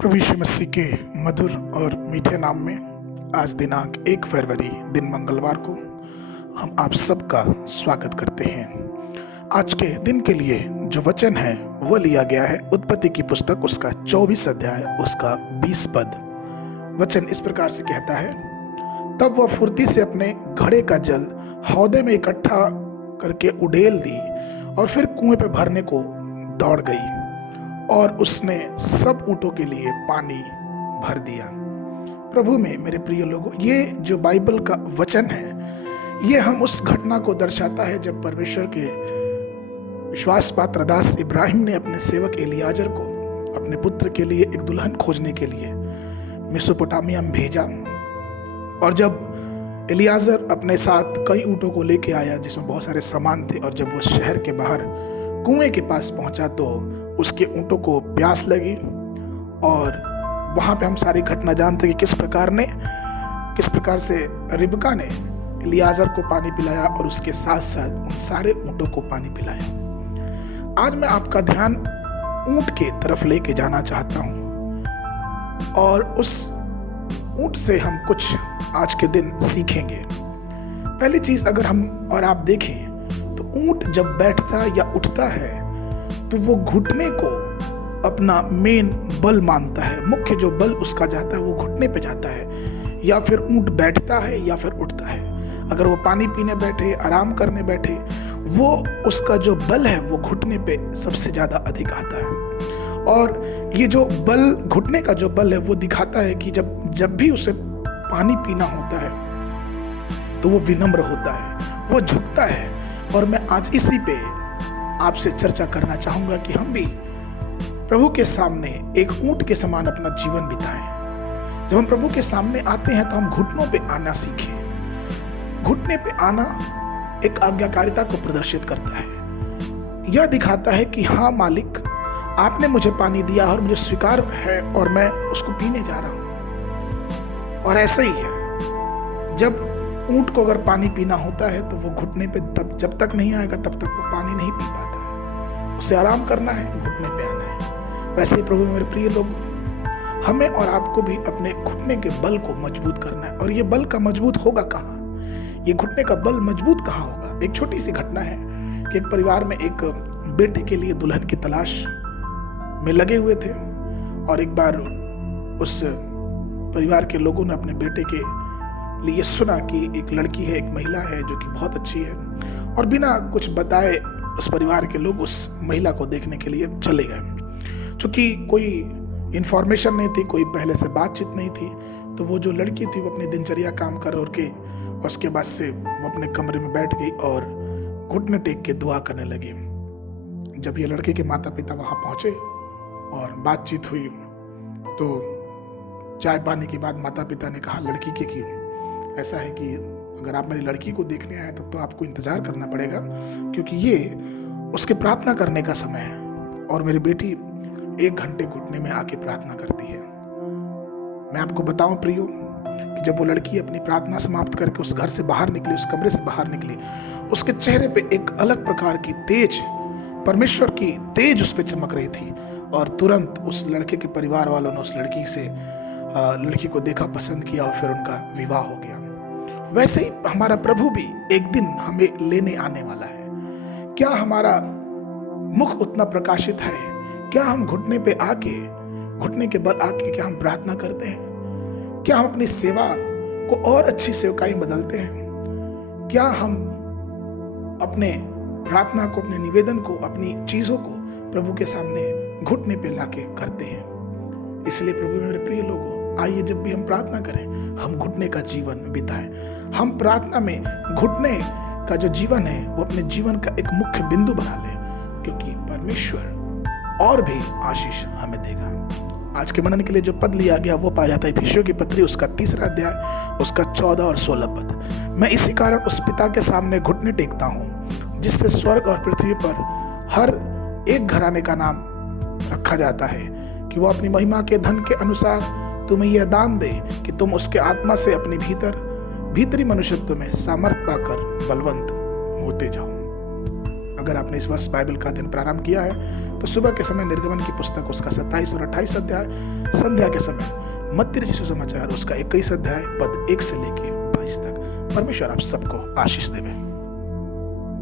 प्रभु यीशु मसीह के मधुर और मीठे नाम में आज दिनांक 1 फरवरी दिन मंगलवार को हम आप सबका स्वागत करते हैं। आज के दिन के लिए जो वचन है वह लिया गया है उत्पत्ति की पुस्तक उसका 24 अध्याय उसका 20 पद। वचन इस प्रकार से कहता है, तब वह फुर्ती से अपने घड़े का जल हौदे में इकट्ठा करके उड़ेल दी और फिर कुएं पे भरने को दौड़ गई और उसने सब ऊँटों के लिए पानी भर दिया। प्रभु में मेरे प्रिय लोगों, ये जो बाइबल का वचन है ये हम उस घटना को दर्शाता है जब परमेश्वर के विश्वास पात्र दास इब्राहिम ने अपने सेवक एलियाजर को अपने पुत्र के लिए एक दुल्हन खोजने के लिए मेसोपोटामिया में भेजा। और जब एलियाजर अपने साथ कई ऊँटों को लेके आया जिसमें बहुत सारे सामान थे, और जब वो शहर के बाहर कुएं के पास पहुंचा तो उसके ऊँटों को प्यास लगी। और वहाँ पे हम सारी घटना जानते हैं कि किस प्रकार से रिबका ने एलियाजर को पानी पिलाया और उसके साथ साथ उन सारे ऊँटों को पानी पिलाया। आज मैं आपका ध्यान ऊँट के तरफ लेके जाना चाहता हूँ और उस ऊँट से हम कुछ आज के दिन सीखेंगे। पहली चीज अगर हम और आप देखें तो ऊँट जब बैठता या उठता है तो वो घुटने को अपना मेन बल मानता है। मुख्य जो बल उसका जाता है वो घुटने पे जाता है। या फिर ऊँट बैठता है या फिर उठता है। अगर वो पानी पीने बैठे, आराम करने बैठे, वो उसका जो बल है वो घुटने पे सबसे ज्यादा अधिक आता है। और ये जो बल, घुटने का जो बल है वो दिखाता है कि जब भी उसे पानी पीना होता है तो वो विनम्र होता है, वो झुकता है। और मैं आज इसी पे आपसे चर्चा करना चाहूंगा कि हम भी प्रभु के सामने एक ऊंट के समान अपना जीवन बिताएं। जब हम प्रभु के सामने आते हैं तो हम घुटनों पे आना सीखें। घुटने पे आना एक आज्ञाकारिता को प्रदर्शित करता है। यह दिखाता है कि हाँ मालिक, आपने मुझे पानी दिया और मुझे स्वीकार है और मैं उसको पीने जा रहा हूं। और ऐसा ही है, जब ऊंट को अगर पानी पीना होता है तो वो घुटने पे जब तक नहीं आएगा तब तक वो पानी नहीं पी पाता है। उसे आराम करना है, घुटने पे आना है। वैसे ही प्रभु मेरे प्रिय लोग, हमें और आपको भी अपने घुटने के बल को मजबूत करना है। और ये बल का मजबूत होगा कहाँ? ये घुटने का बल मजबूत कहाँ होगा? एक छोटी सी घटना है कि एक परिवार में एक बेटे के लिए दुल्हन की तलाश में लगे हुए थे। और एक बार उस परिवार के लोगों ने अपने बेटे के लिए सुना कि एक लड़की है, एक महिला है जो कि बहुत अच्छी है। और बिना कुछ बताए उस परिवार के लोग उस महिला को देखने के लिए चले गए। चूंकि कोई इंफॉर्मेशन नहीं थी, कोई पहले से बातचीत नहीं थी, तो वो जो लड़की थी वो अपनी दिनचर्या काम कर के उसके बाद से वो अपने कमरे में बैठ गई और घुटने टेक के दुआ करने लगी। जब ये लड़के के माता पिता वहां पहुंचे और बातचीत हुई तो चाय पानी के बाद माता पिता ने कहा लड़की के कि ऐसा है कि अगर आप मेरी लड़की को देखने आए तब तो आपको इंतजार करना पड़ेगा, क्योंकि ये उसके प्रार्थना करने का समय है और मेरी बेटी 1 घंटे घुटने में आके प्रार्थना करती है। मैं आपको बताऊं प्रियो कि जब वो लड़की अपनी प्रार्थना समाप्त करके उस घर से बाहर निकली, उस कमरे से बाहर निकली, उसके चेहरे पे एक अलग प्रकार की तेज, परमेश्वर की तेज उस पर चमक रही थी। और तुरंत उस लड़के के परिवार वालों ने उस लड़की को देखा, पसंद किया और फिर उनका विवाह हो गया। वैसे ही हमारा प्रभु भी एक दिन हमें लेने आने वाला है। क्या हमारा मुख उतना प्रकाशित है? क्या हम घुटने पे आके, घुटने के बल आके क्या हम प्रार्थना करते हैं? क्या हम अपनी सेवा को और अच्छी सेवकाई बदलते हैं? क्या हम अपने प्रार्थना को, अपने निवेदन को, अपनी चीजों को प्रभु के सामने घुटने पे लाके करते हैं? इसलिए प्रभु मेरे प्रिय लोगों, आइए जब भी हम प्रार्थना करें हम घुटने का जीवन बिताएं। हम प्रार्थना में घुटने का जो जीवन है वो अपने जीवन का एक मुख्य बिंदु बना लें, क्योंकि परमेश्वर और भी आशीष हमें देगा। आज के मनन के लिए जो पद लिया गया वो पाया जाता है इफिसियों की पत्री उसका 3 अध्याय उसका 14 और 16 पद। मैं इसी कारण उस पिता के सामने घुटने टेकता हूँ जिससे स्वर्ग और पृथ्वी पर हर एक घराने का नाम रखा जाता है, कि वो अपनी महिमा के धन के अनुसार तुम्हें यह दान दे कि तुम उसके आत्मा से अपनी भीतरी मनुष्यत्व में सामर्थ पाकर बलवंत होते जाओ। अगर आपने इस वर्ष बाइबल का अध्ययन प्रारंभ किया है तो सुबह के समय निर्गमन की पुस्तक उसका 27 और 28 अध्याय, संध्या के समय मत्ती रचित सुसमाचार उसका 21 अध्याय पद 1 से लेके 22 तक। परमेश्वर आप सबको आशीष देवे।